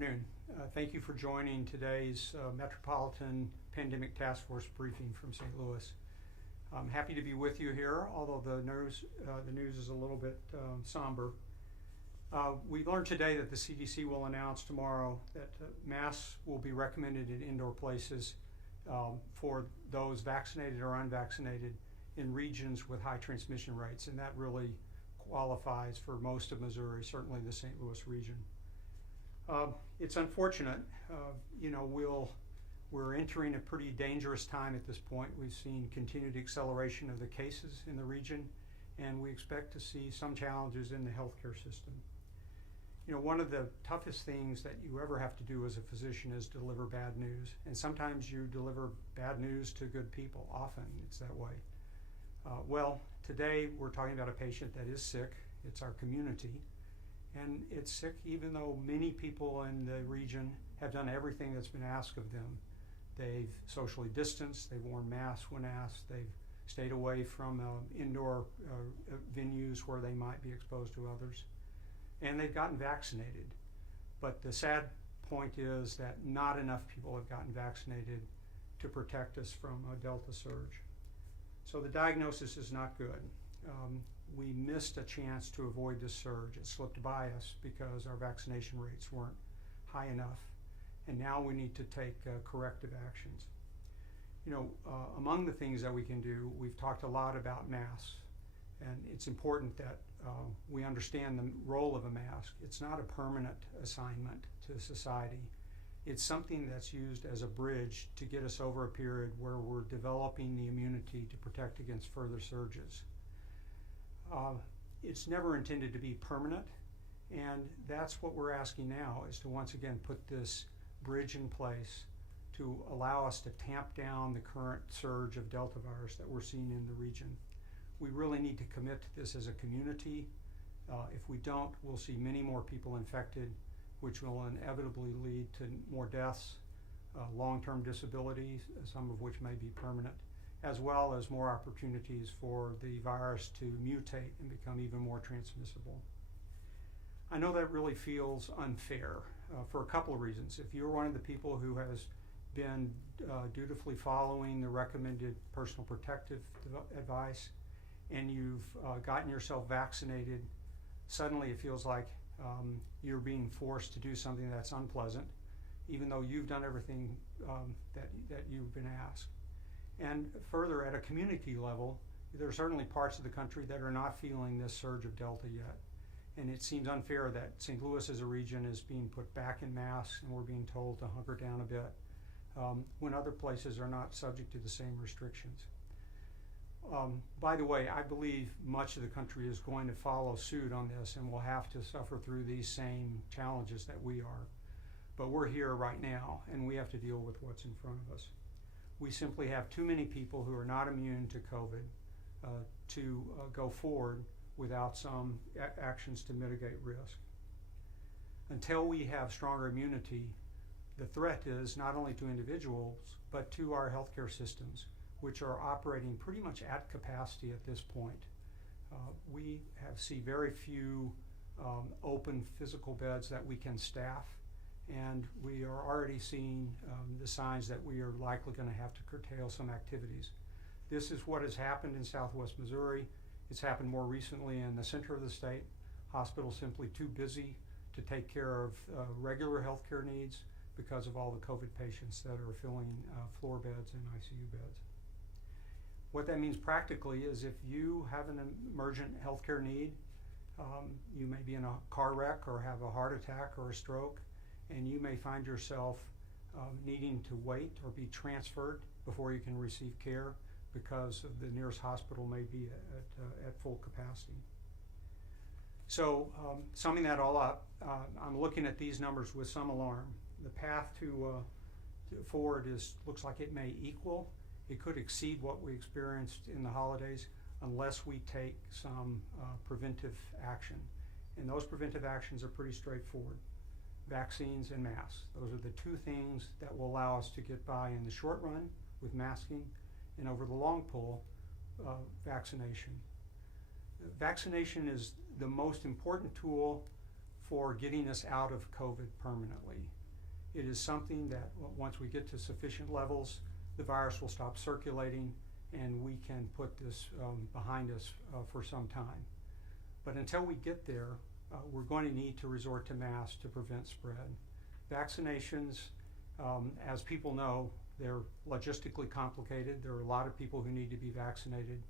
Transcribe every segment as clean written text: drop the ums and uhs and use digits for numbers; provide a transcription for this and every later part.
Afternoon. Thank you for joining today's Metropolitan Pandemic Task Force briefing from St. Louis. I'm happy to be with you here, although the news is a little bit somber. We learned today that the CDC will announce tomorrow that masks will be recommended in indoor places for those vaccinated or unvaccinated in regions with high transmission rates, and that really qualifies for most of Missouri, certainly the St. Louis region. It's unfortunate, we're entering a pretty dangerous time at this point. We've seen continued acceleration of the cases in the region, and we expect to see some challenges in the healthcare system. One of the toughest things that you ever have to do as a physician is deliver bad news, and sometimes you deliver bad news to good people. Often it's that way. Well, today we're talking about a patient that is sick. It's our community. And it's sick even though many people in the region have done everything that's been asked of them. They've socially distanced, they've worn masks when asked, they've stayed away from indoor venues where they might be exposed to others, and they've gotten vaccinated. But the sad point is that not enough people have gotten vaccinated to protect us from a Delta surge. So the diagnosis is not good. We missed a chance to avoid this surge. It slipped by us because our vaccination rates weren't high enough, and now we need to take corrective actions. Among the things that we can do, we've talked a lot about masks, and it's important that we understand the role of a mask. It's not a permanent assignment to society. It's something that's used as a bridge to get us over a period where we're developing the immunity to protect against further surges. It's never intended to be permanent, and that's what we're asking now, is to once again put this bridge in place to allow us to tamp down the current surge of Delta virus that we're seeing in the region. We really need to commit to this as a community. If we don't, we'll see many more people infected, which will inevitably lead to more deaths, long-term disabilities, some of which may be permanent, as well as more opportunities for the virus to mutate and become even more transmissible. I know that really feels unfair for a couple of reasons. If you're one of the people who has been dutifully following the recommended personal protective advice and you've gotten yourself vaccinated, suddenly it feels like you're being forced to do something that's unpleasant, even though you've done everything that you've been asked. And further, at a community level, there are certainly parts of the country that are not feeling this surge of Delta yet. And it seems unfair that St. Louis as a region is being put back in masks and we're being told to hunker down a bit when other places are not subject to the same restrictions. By the way, I believe much of the country is going to follow suit on this and will have to suffer through these same challenges that we are. But we're here right now and we have to deal with what's in front of us. We simply have too many people who are not immune to COVID to go forward without some actions to mitigate risk. Until we have stronger immunity, the threat is not only to individuals, but to our healthcare systems, which are operating pretty much at capacity at this point. We see very few open physical beds that we can staff, and we are already seeing the signs that we are likely going to have to curtail some activities. This is what has happened in Southwest Missouri. It's happened more recently in the center of the state. Hospitals simply too busy to take care of regular healthcare needs because of all the COVID patients that are filling floor beds and ICU beds. What that means practically is if you have an emergent healthcare need, you may be in a car wreck or have a heart attack or a stroke, and you may find yourself needing to wait or be transferred before you can receive care because of the nearest hospital may be at full capacity. So summing that all up, I'm looking at these numbers with some alarm. The path forward looks like it may equal. It could exceed what we experienced in the holidays unless we take some preventive action. And those preventive actions are pretty straightforward. Vaccines and masks. Those are the two things that will allow us to get by in the short run with masking, and over the long pull, vaccination. Vaccination is the most important tool for getting us out of COVID permanently. It is something that once we get to sufficient levels, the virus will stop circulating and we can put this behind us for some time. But until we get there, we're going to need to resort to masks to prevent spread. Vaccinations, as people know, they're logistically complicated. There are a lot of people who need to be vaccinated.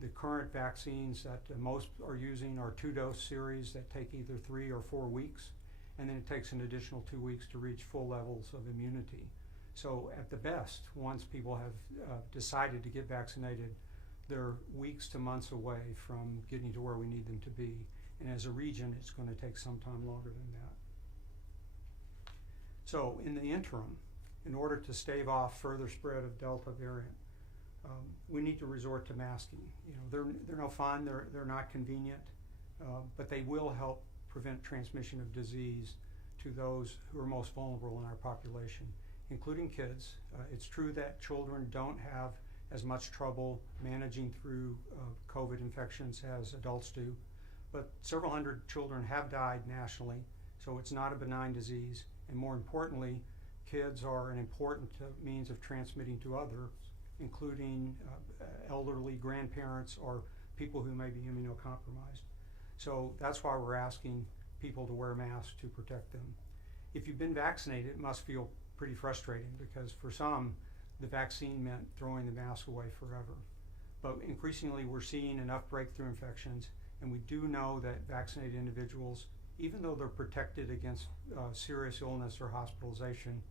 The current vaccines that most are using are 2-dose series that take either 3 or 4 weeks, and then it takes an additional 2 weeks to reach full levels of immunity. So at the best, once people have decided to get vaccinated, they're weeks to months away from getting to where we need them to be. And as a region, it's going to take some time longer than that. So in the interim, in order to stave off further spread of Delta variant, we need to resort to masking. You know, they're no fun, they're not convenient, but they will help prevent transmission of disease to those who are most vulnerable in our population, including kids. It's true that children don't have as much trouble managing through COVID infections as adults do, but several hundred children have died nationally, so it's not a benign disease, and more importantly, kids are an important means of transmitting to others, including elderly grandparents or people who may be immunocompromised. So that's why we're asking people to wear masks to protect them. If you've been vaccinated, it must feel pretty frustrating because for some, the vaccine meant throwing the mask away forever. But increasingly, we're seeing enough breakthrough infections, and we do know that vaccinated individuals, even though they're protected against serious illness or hospitalization,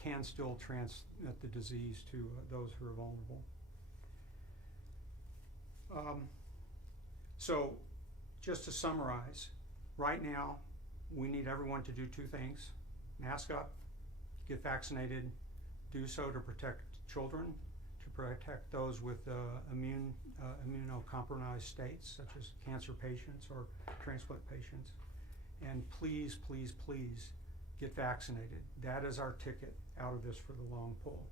can still transmit the disease to those who are vulnerable. So just to summarize, right now we need everyone to do 2 things: mask up, get vaccinated, do so to protect children, to protect those with immunocompromised states such as cancer patients or transplant patients, and please, please, please get vaccinated. That is our ticket out of this for the long pull.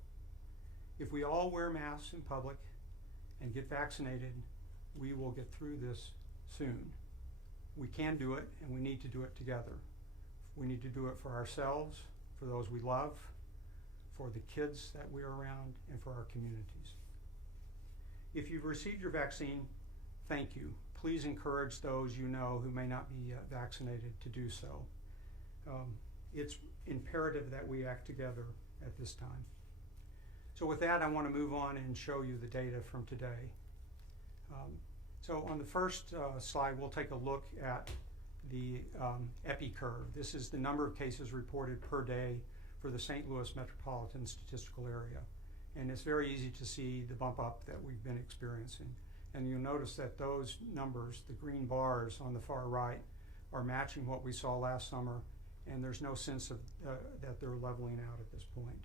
If we all wear masks in public and get vaccinated, we will get through this soon. We can do it, and we need to do it together. We need to do it for ourselves, for those we love, for the kids that we're around, and for our communities. If you've received your vaccine, thank you. Please encourage those you know who may not be vaccinated to do so. It's imperative that we act together at this time. So with that, I want to move on and show you the data from today. So on the first slide, we'll take a look at the epi curve. This is the number of cases reported per day for the St. Louis metropolitan statistical area. And it's very easy to see the bump up that we've been experiencing. And you'll notice that those numbers, the green bars on the far right, are matching what we saw last summer, and there's no sense of that they're leveling out at this point.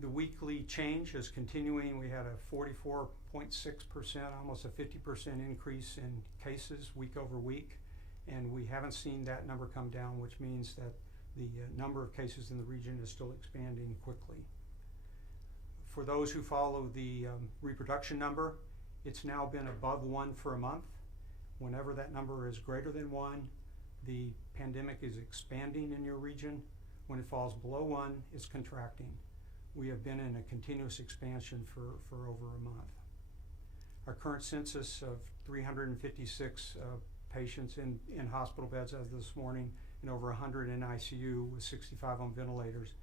The weekly change is continuing. We had a 44.6%, almost a 50% increase in cases week over week, and we haven't seen that number come down, which means that the number of cases in the region is still expanding quickly. For those who follow the reproduction number, it's now been above 1 for a month. Whenever that number is greater than 1, the pandemic is expanding in your region. When it falls below 1, it's contracting. We have been in a continuous expansion for over a month. Our current census of 356 patients in hospital beds as of this morning, and over 100 in ICU with 65 on ventilators,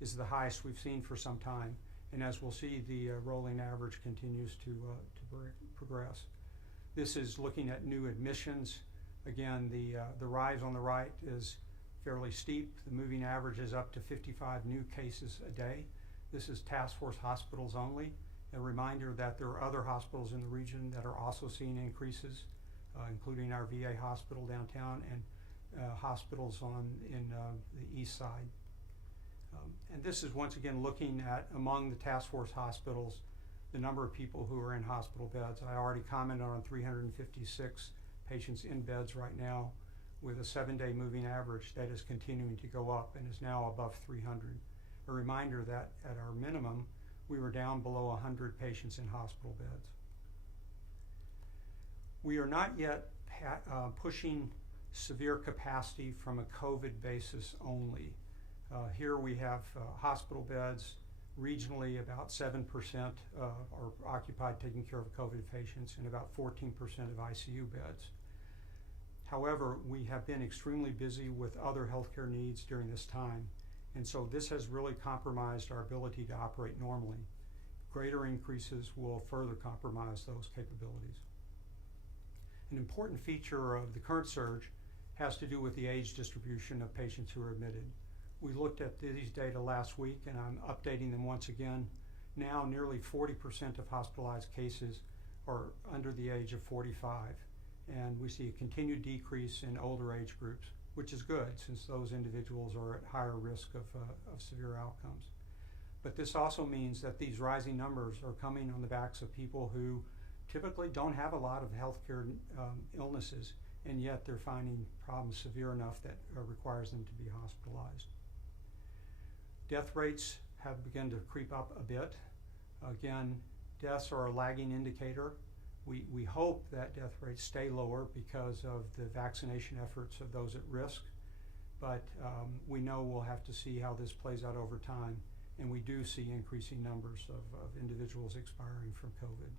is the highest we've seen for some time. And as we'll see, the rolling average continues to progress. This is looking at new admissions. Again, the rise on the right is fairly steep. The moving average is up to 55 new cases a day. This is task force hospitals only. A reminder that there are other hospitals in the region that are also seeing increases, including our VA hospital downtown and hospitals in the east side. And this is once again looking at, among the task force hospitals, the number of people who are in hospital beds. I already commented on 356 patients in beds right now, with a 7-day moving average that is continuing to go up and is now above 300. A reminder that at our minimum, we were down below 100 patients in hospital beds. We are not yet pushing severe capacity from a COVID basis only. Here we have hospital beds. Regionally, about 7% are occupied taking care of COVID patients and about 14% of ICU beds. However, we have been extremely busy with other healthcare needs during this time, and so this has really compromised our ability to operate normally. Greater increases will further compromise those capabilities. An important feature of the current surge has to do with the age distribution of patients who are admitted. We looked at these data last week, and I'm updating them once again. Now nearly 40% of hospitalized cases are under the age of 45, and we see a continued decrease in older age groups, which is good since those individuals are at higher risk of severe outcomes. But this also means that these rising numbers are coming on the backs of people who typically don't have a lot of healthcare illnesses, and yet they're finding problems severe enough that requires them to be hospitalized. Death rates have begun to creep up a bit. Again, deaths are a lagging indicator. We hope that death rates stay lower because of the vaccination efforts of those at risk, but we know we'll have to see how this plays out over time, and we do see increasing numbers of individuals expiring from COVID.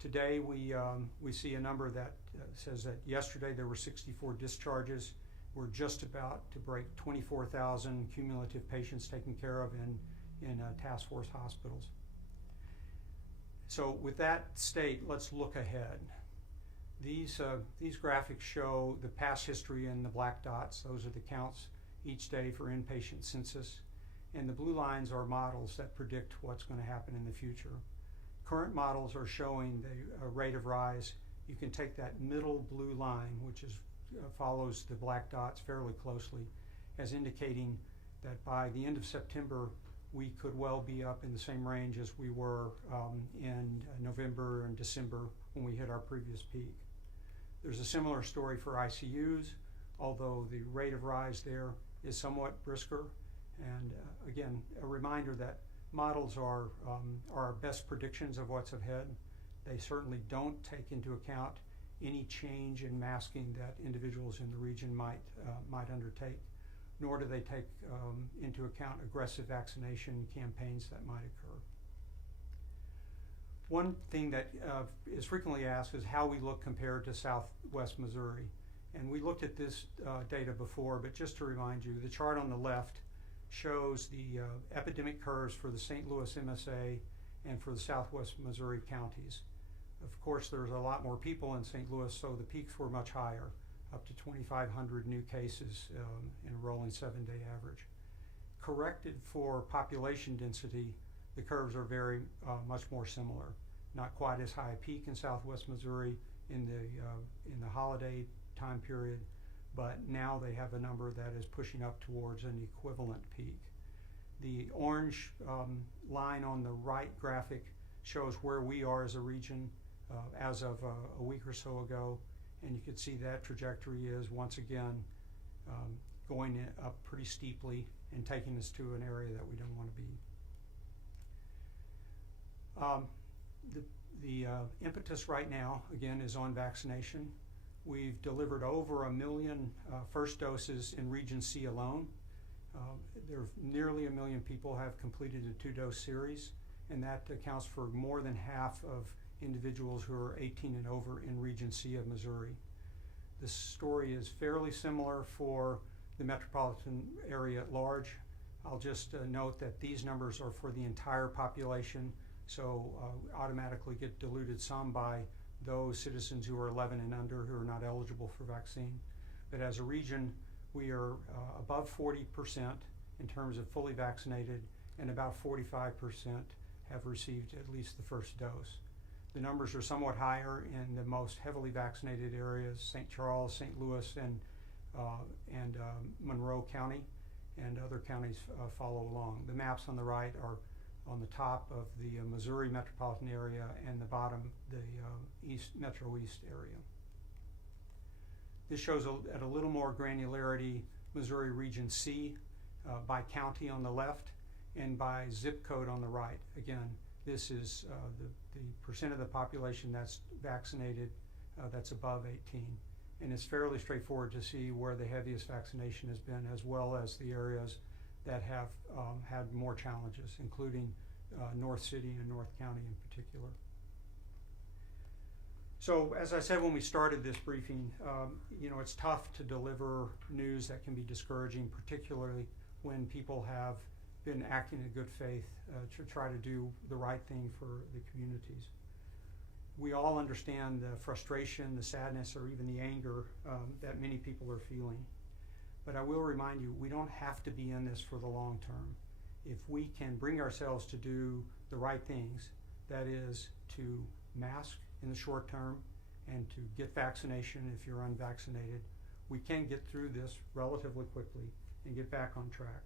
Today we see a number that says that yesterday there were 64 discharges. We're just about to break 24,000 cumulative patients taken care of in task force hospitals. So with that state, let's look ahead. These graphics show the past history in the black dots. Those are the counts each day for inpatient census. And the blue lines are models that predict what's going to happen in the future. Current models are showing the rate of rise. You can take that middle blue line, which follows the black dots fairly closely, as indicating that by the end of September, we could well be up in the same range as we were in November and December when we hit our previous peak. There's a similar story for ICUs, although the rate of rise there is somewhat brisker. And again, a reminder that models are our best predictions of what's ahead. They certainly don't take into account any change in masking that individuals in the region might undertake, nor do they take into account aggressive vaccination campaigns that might occur. One thing that is frequently asked is how we look compared to Southwest Missouri. And we looked at this data before, but just to remind you, the chart on the left shows the epidemic curves for the St. Louis MSA and for the Southwest Missouri counties. Of course, there's a lot more people in St. Louis, so the peaks were much higher, up to 2,500 new cases in a rolling 7-day average. Corrected for population density, the curves are very much more similar. Not quite as high a peak in Southwest Missouri in the holiday time period, but now they have a number that is pushing up towards an equivalent peak. The orange line on the right graphic shows where we are as a region as of a week or so ago, and you can see that trajectory is once again going up pretty steeply and taking us to an area that we don't want to be. The impetus right now, again, is on vaccination. We've delivered over 1 million first doses in Region C alone. There are nearly 1 million people have completed a 2-dose series, and that accounts for more than half of individuals who are 18 and over in Region C of Missouri. This story is fairly similar for the metropolitan area at large. I'll just note that these numbers are for the entire population, so automatically get diluted some by those citizens who are 11 and under who are not eligible for vaccine. But as a region, we are above 40% in terms of fully vaccinated, and about 45% have received at least the first dose. The numbers are somewhat higher in the most heavily vaccinated areas, St. Charles, St. Louis, and Monroe County, and other counties follow along. The maps on the right are on the top of the Missouri metropolitan area and the bottom, the Metro East area. This shows at a little more granularity Missouri Region C by county on the left and by zip code on the right. Again, this is the percent of the population that's vaccinated that's above 18. and it's fairly straightforward to see where the heaviest vaccination has been, as well as the areas that have had more challenges, including North City and North County in particular. So as I said when we started this briefing, it's tough to deliver news that can be discouraging, particularly when people have been acting in good faith to try to do the right thing for the communities. We all understand the frustration, the sadness, or even the anger that many people are feeling. But I will remind you, we don't have to be in this for the long term. If we can bring ourselves to do the right things, that is to mask in the short term and to get vaccination if you're unvaccinated, we can get through this relatively quickly and get back on track.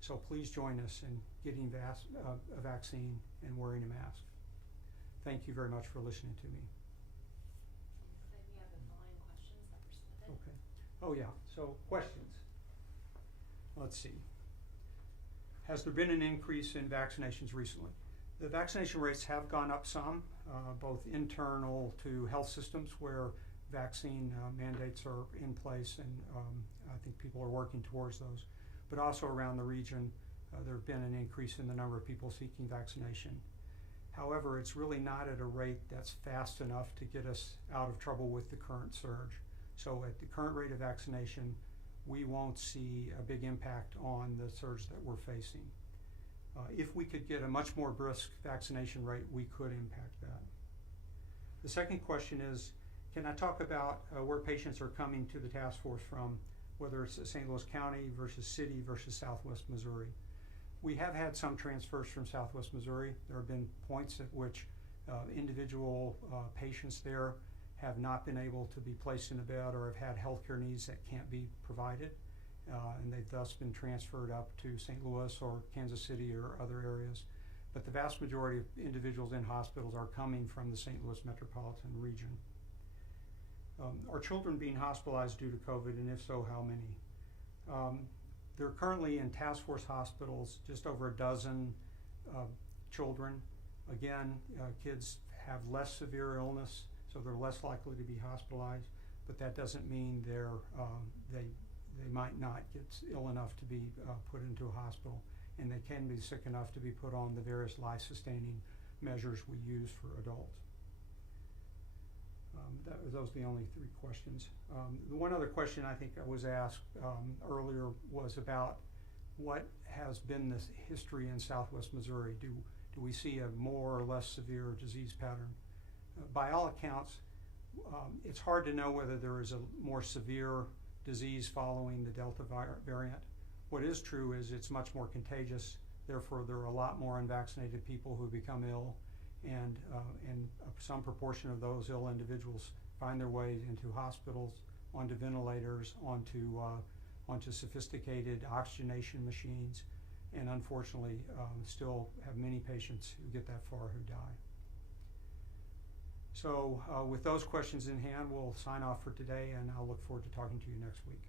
So please join us in getting a vaccine and wearing a mask. Thank you very much for listening to me. Then we have the following questions that were submitted. Okay. Oh yeah, so questions. Let's see. Has there been an increase in vaccinations recently? The vaccination rates have gone up some, both internal to health systems where vaccine mandates are in place, and I think people are working towards those. But also around the region, there have been an increase in the number of people seeking vaccination. However, it's really not at a rate that's fast enough to get us out of trouble with the current surge. So at the current rate of vaccination, we won't see a big impact on the surge that we're facing. If we could get a much more brisk vaccination rate, we could impact that. The second question is, can I talk about where patients are coming to the task force from, whether it's St. Louis County versus city versus Southwest Missouri? We have had some transfers from Southwest Missouri. There have been points at which individual patients there have not been able to be placed in a bed or have had healthcare needs that can't be provided, and they've thus been transferred up to St. Louis or Kansas City or other areas. But the vast majority of individuals in hospitals are coming from the St. Louis metropolitan region. Are children being hospitalized due to COVID, and if so, how many? There are currently in task force hospitals just over a dozen children. Again, kids have less severe illness, so they're less likely to be hospitalized, but that doesn't mean they might not get ill enough to be put into a hospital, and they can be sick enough to be put on the various life-sustaining measures we use for adults. Those are the only three questions. The one other question I think I was asked earlier was about what has been the history in Southwest Missouri. Do we see a more or less severe disease pattern? By all accounts, it's hard to know whether there is a more severe disease following the Delta variant. What is true is it's much more contagious. Therefore, there are a lot more unvaccinated people who become ill, and some proportion of those ill individuals find their way into hospitals, onto ventilators, onto sophisticated oxygenation machines, and unfortunately still have many patients who get that far who die. So with those questions in hand, we'll sign off for today, and I'll look forward to talking to you next week.